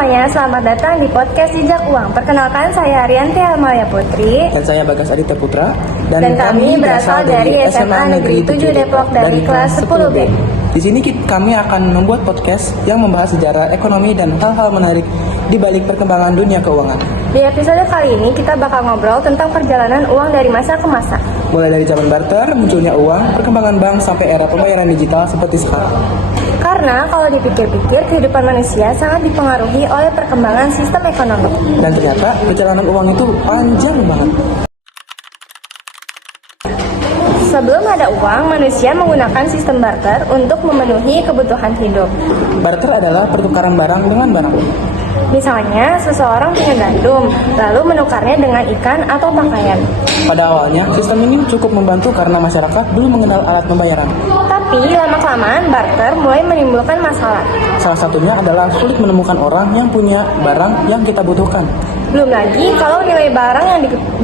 semuanya, selamat datang di podcast Jejak Uang. Perkenalkan, saya Arianti Amalia Putri. Dan saya Bagas Aditya Putra. Dan kami berasal dari SMA Negeri 7 Depok dari kelas 10B. Di sini kami akan membuat podcast yang membahas sejarah ekonomi dan hal-hal menarik di balik perkembangan dunia keuangan. Di episode kali ini kita bakal ngobrol tentang perjalanan uang dari masa ke masa. Mulai dari zaman barter, munculnya uang, perkembangan bank, sampai era pembayaran digital seperti sekarang. Karena kalau dipikir-pikir, kehidupan manusia sangat dipengaruhi oleh perkembangan sistem ekonomi. Dan ternyata perjalanan uang itu panjang banget. Sebelum ada uang, manusia menggunakan sistem barter untuk memenuhi kebutuhan hidup. Barter adalah pertukaran barang dengan barang. Misalnya, seseorang punya gandum, lalu menukarnya dengan ikan atau pakaian. Pada awalnya, sistem ini cukup membantu karena masyarakat belum mengenal alat pembayaran. Tapi, lama-kelamaan barter mulai menimbulkan masalah. Salah satunya adalah sulit menemukan orang yang punya barang yang kita butuhkan. Belum lagi kalau nilai barang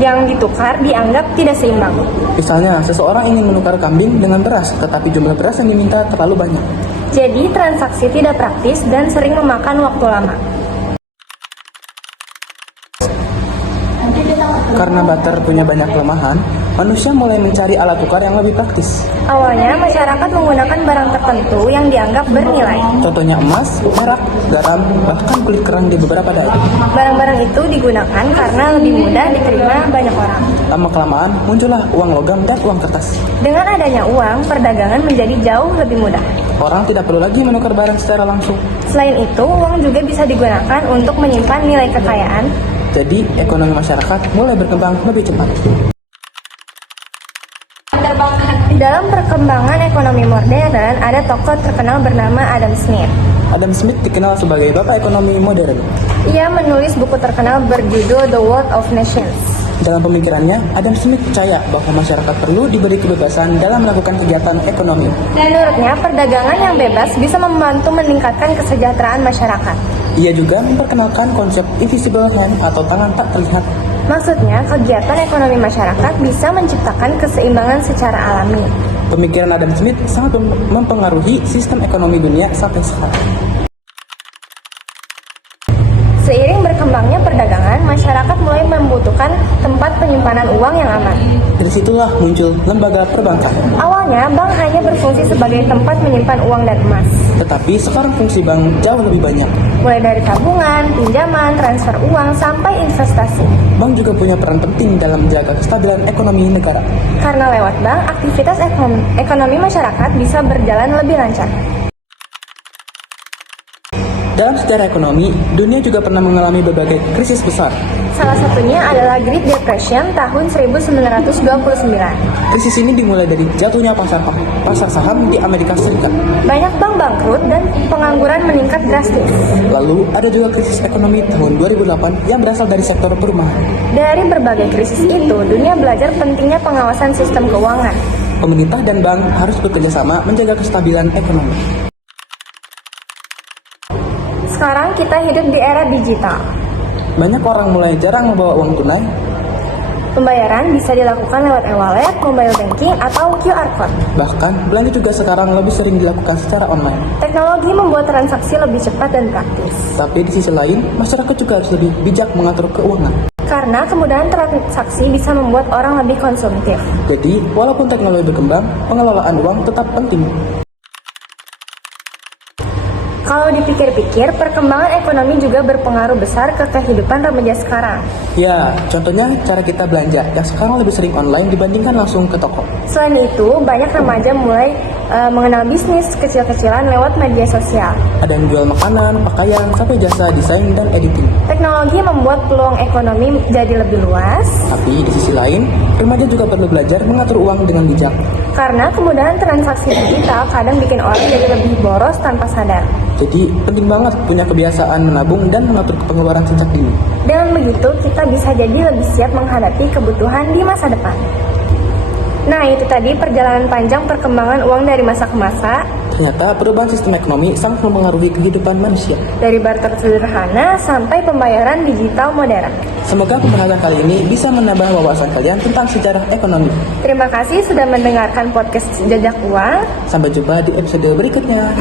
yang ditukar dianggap tidak seimbang. Misalnya, seseorang ingin menukar kambing dengan beras, tetapi jumlah beras yang diminta terlalu banyak. Jadi, transaksi tidak praktis dan sering memakan waktu lama. Karena barter punya banyak kelemahan, manusia mulai mencari alat tukar yang lebih praktis. Awalnya, masyarakat menggunakan barang tertentu yang dianggap bernilai. Contohnya emas, perak, garam, bahkan kulit kerang di beberapa daerah. Barang-barang itu digunakan karena lebih mudah diterima banyak orang. Lama-kelamaan, muncullah uang logam dan uang kertas. Dengan adanya uang, perdagangan menjadi jauh lebih mudah. Orang tidak perlu lagi menukar barang secara langsung. Selain itu, uang juga bisa digunakan untuk menyimpan nilai kekayaan. Jadi, ekonomi masyarakat mulai berkembang lebih cepat. Dalam perkembangan ekonomi modern, ada tokoh terkenal bernama Adam Smith. Adam Smith dikenal sebagai bapak ekonomi modern. Ia menulis buku terkenal berjudul The Wealth of Nations. Dalam pemikirannya, Adam Smith percaya bahwa masyarakat perlu diberi kebebasan dalam melakukan kegiatan ekonomi. Menurutnya, perdagangan yang bebas bisa membantu meningkatkan kesejahteraan masyarakat. Ia juga memperkenalkan konsep invisible hand atau tangan tak terlihat. Maksudnya, kegiatan ekonomi masyarakat bisa menciptakan keseimbangan secara alami. Pemikiran Adam Smith sangat mempengaruhi sistem ekonomi dunia sampai sekarang. Seiring berkembangnya perdagangan, masyarakat mulai membutuhkan tempat penyimpanan uang yang aman. Dari situlah muncul lembaga perbankan. Awalnya, bank hanya berfungsi sebagai tempat menyimpan uang dan emas. Tetapi sekarang fungsi bank jauh lebih banyak. Mulai dari tabungan, pinjaman, transfer uang, sampai investasi. Bank juga punya peran penting dalam menjaga kestabilan ekonomi negara. Karena lewat bank, aktivitas ekonomi masyarakat bisa berjalan lebih lancar. Dalam sejarah ekonomi, dunia juga pernah mengalami berbagai krisis besar. Salah satunya adalah Great Depression tahun 1929. Krisis ini dimulai dari jatuhnya pasar saham di Amerika Serikat. Banyak bank bangkrut dan pengangguran meningkat drastis. Lalu ada juga krisis ekonomi tahun 2008 yang berasal dari sektor perumahan. Dari berbagai krisis itu, dunia belajar pentingnya pengawasan sistem keuangan. Pemerintah dan bank harus bekerja sama menjaga kestabilan ekonomi. Sekarang kita hidup di era digital. Banyak orang mulai jarang membawa uang tunai. Pembayaran bisa dilakukan lewat e-wallet, mobile banking, atau QR code. Bahkan, belanja juga sekarang lebih sering dilakukan secara online. Teknologi membuat transaksi lebih cepat dan praktis. Tapi di sisi lain, masyarakat juga harus lebih bijak mengatur keuangan. Karena kemudahan transaksi bisa membuat orang lebih konsumtif. Jadi, walaupun teknologi berkembang, pengelolaan uang tetap penting. Kalau dipikir-pikir, perkembangan ekonomi juga berpengaruh besar ke kehidupan remaja sekarang. Ya, contohnya cara kita belanja yang sekarang lebih sering online dibandingkan langsung ke toko. Selain itu, banyak remaja mulai mengenal bisnis kecil-kecilan lewat media sosial. Ada yang jual makanan, pakaian, sampai jasa desain dan editing. Teknologi membuat peluang ekonomi jadi lebih luas. Tapi di sisi lain, remaja juga perlu belajar mengatur uang dengan bijak. Karena kemudahan transaksi digital kadang bikin orang jadi lebih boros tanpa sadar. Jadi penting banget punya kebiasaan menabung dan mengatur pengeluaran sejak dini. Dengan begitu, kita bisa jadi lebih siap menghadapi kebutuhan di masa depan. Nah, itu tadi perjalanan panjang perkembangan uang dari masa ke masa. Ternyata perubahan sistem ekonomi sangat mempengaruhi kehidupan manusia. Dari barter sederhana sampai pembayaran digital modern. Semoga pembahasan kali ini bisa menambah wawasan kalian tentang sejarah ekonomi. Terima kasih sudah mendengarkan podcast Jejak Uang. Sampai jumpa di episode berikutnya.